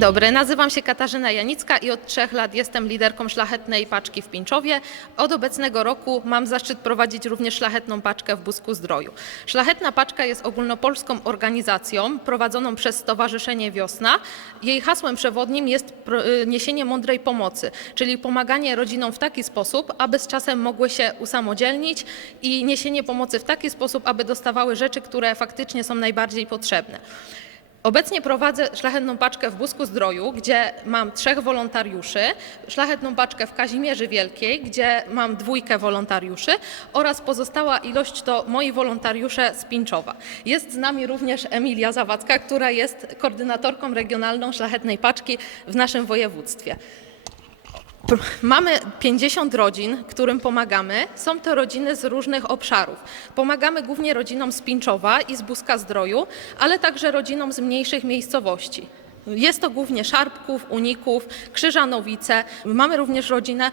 Dobry, nazywam się Katarzyna Janicka i od trzech lat jestem liderką szlachetnej paczki w Pińczowie. Od obecnego roku mam zaszczyt prowadzić również szlachetną paczkę w Busku Zdroju. Szlachetna paczka jest ogólnopolską organizacją prowadzoną przez Stowarzyszenie Wiosna. Jej hasłem przewodnim jest y, niesienie mądrej pomocy, czyli pomaganie rodzinom w taki sposób, aby z czasem mogły się usamodzielnić i niesienie pomocy w taki sposób, aby dostawały rzeczy, które faktycznie są najbardziej potrzebne. Obecnie prowadzę szlachetną paczkę w Busku Zdroju, gdzie mam trzech wolontariuszy, szlachetną paczkę w Kazimierzy Wielkiej, gdzie mam dwójkę wolontariuszy oraz pozostała ilość to moi wolontariusze z Pińczowa. Jest z nami również Emilia Zawadzka, która jest koordynatorką regionalną szlachetnej paczki w naszym województwie. Mamy 50 rodzin, którym pomagamy. Są to rodziny z różnych obszarów. Pomagamy głównie rodzinom z Pińczowa i z Buska Zdroju, ale także rodzinom z mniejszych miejscowości. Jest to głównie Szarpków, Uników, Krzyżanowice. Mamy również rodzinę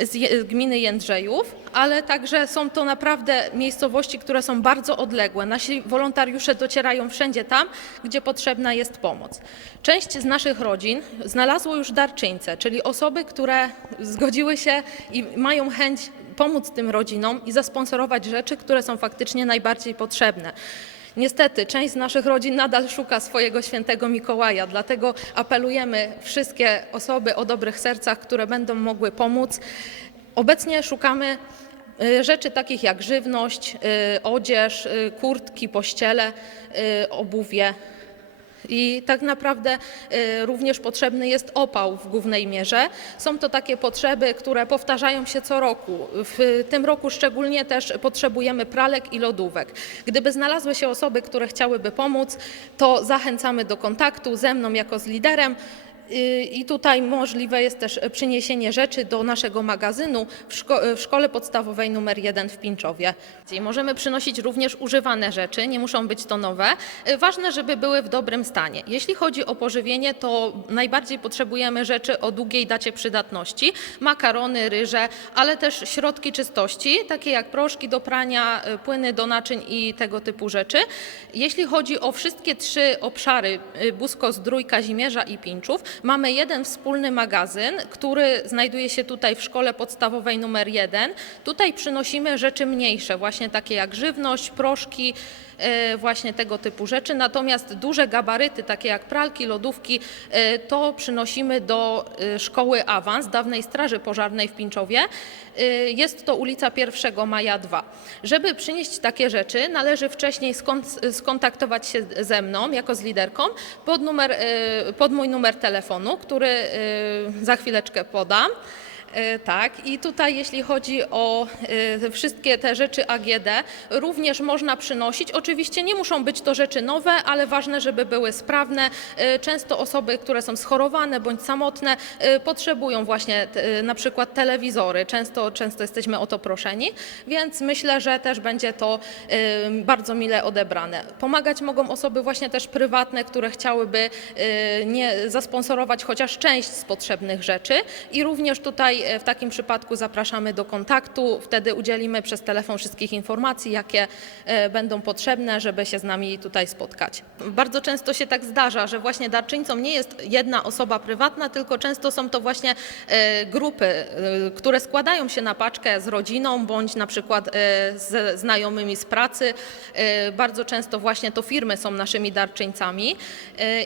z gminy Jędrzejów, ale także są to naprawdę miejscowości, które są bardzo odległe. Nasi wolontariusze docierają wszędzie tam, gdzie potrzebna jest pomoc. Część z naszych rodzin znalazło już darczyńcę, czyli osoby, które zgodziły się i mają chęć pomóc tym rodzinom i zasponsorować rzeczy, które są faktycznie najbardziej potrzebne. Niestety, część z naszych rodzin nadal szuka swojego świętego Mikołaja, dlatego apelujemy wszystkie osoby o dobrych sercach, które będą mogły pomóc. Obecnie szukamy y, rzeczy takich jak żywność, y, odzież, y, kurtki, pościele, obuwie. I tak naprawdę y, również potrzebny jest opał w głównej mierze. Są to takie potrzeby, które powtarzają się co roku. W tym roku szczególnie też potrzebujemy pralek i lodówek. Gdyby znalazły się osoby, które chciałyby pomóc, to zachęcamy do kontaktu ze mną jako z liderem. Y, I tutaj możliwe jest też przyniesienie rzeczy do naszego magazynu w, szko- w szkole podstawowej numer 1 w Pińczowie. Możemy przynosić również używane rzeczy, nie muszą być to nowe. Y, Ważne, żeby były w dobrym stanie. Jeśli chodzi o pożywienie, to najbardziej potrzebujemy rzeczy o długiej dacie przydatności. Makarony, ryże, ale też środki czystości, takie jak proszki do prania, płyny do naczyń i tego typu rzeczy. Jeśli chodzi o wszystkie trzy obszary, Busko, Zdrój, Kazimierza i Pińczów, mamy jeden wspólny magazyn, który znajduje się tutaj w szkole podstawowej numer 1. Tutaj przynosimy rzeczy mniejsze, właśnie takie jak żywność, proszki, właśnie tego typu rzeczy. Natomiast duże gabaryty, takie jak pralki, lodówki, e, to przynosimy do e, szkoły Awans, dawnej Straży Pożarnej w Pińczowie. E, Jest to ulica 1 Maja 2. Żeby przynieść takie rzeczy, należy wcześniej skon- skontaktować się ze mną jako z liderką pod, numer, e, pod mój numer telefonu, który e, za chwileczkę podam. E, Tak, i tutaj jeśli chodzi o e, wszystkie te rzeczy AGD, również można przynosić. Oczywiście nie muszą być to rzeczy nowe, ale ważne, żeby były sprawne. E, Często osoby, które są schorowane bądź samotne, potrzebują właśnie na przykład telewizory. Często, często jesteśmy o to proszeni, więc myślę, że też będzie to bardzo mile odebrane. Pomagać mogą osoby właśnie też prywatne, które chciałyby nie zasponsorować chociaż część z potrzebnych rzeczy i również tutaj e, w takim przypadku zapraszamy do kontaktu. Wtedy udzielimy przez telefon wszystkich informacji, jakie e, będą potrzebne, żeby się z nami tutaj spotkać. Bardzo często się tak zdarza, że właśnie darczyńcą nie jest jedna osoba prywatna, tylko często są to właśnie e, grupy, które składają się na paczkę z rodziną bądź na przykład ze znajomymi z pracy. Bardzo często właśnie to firmy są naszymi darczyńcami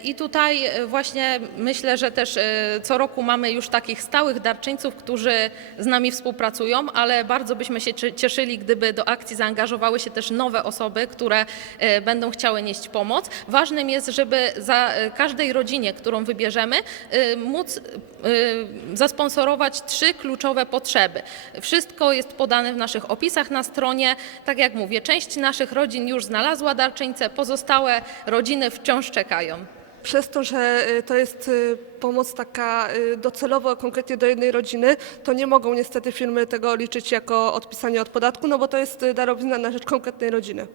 i tutaj właśnie myślę, że też co roku mamy już takich stałych darczyńców, którzy z nami współpracują, ale bardzo byśmy się cie- cieszyli, gdyby do akcji zaangażowały się też nowe osoby, które e, będą chciały nieść pomoc. Ważnym jest, żeby za e, każdej rodzinie, którą wybierzemy, e, móc zasponsorować trzy kluczowe potrzeby. Wszystko jest podane w naszych opisach na stronie. Tak jak mówię, część naszych rodzin już znalazła darczyńcę, pozostałe rodziny wciąż czekają. Przez to, że y, to jest y, pomoc taka y, docelowo konkretnie do jednej rodziny, to nie mogą niestety firmy tego liczyć jako odpisanie od podatku, no bo to jest darowizna na rzecz konkretnej rodziny.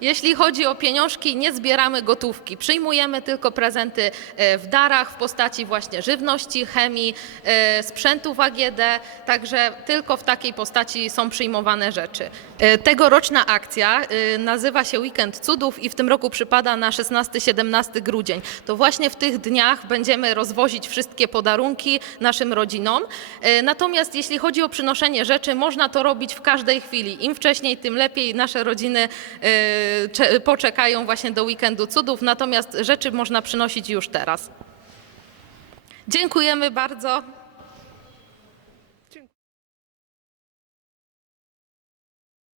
Jeśli chodzi o pieniążki, nie zbieramy gotówki. Przyjmujemy tylko prezenty e, w darach w postaci właśnie żywności, chemii, e, sprzętów AGD, także tylko w takiej postaci są przyjmowane rzeczy. E, Tegoroczna akcja nazywa się Weekend Cudów i w tym roku przypada na 16-17 grudzień. To właśnie w tych dniach będziemy rozwozić wszystkie podarunki naszym rodzinom. Natomiast jeśli chodzi o przynoszenie rzeczy, można to robić w każdej chwili. Im wcześniej, tym lepiej nasze rodziny poczekają właśnie do weekendu cudów, natomiast rzeczy można przynosić już teraz. Dziękujemy bardzo.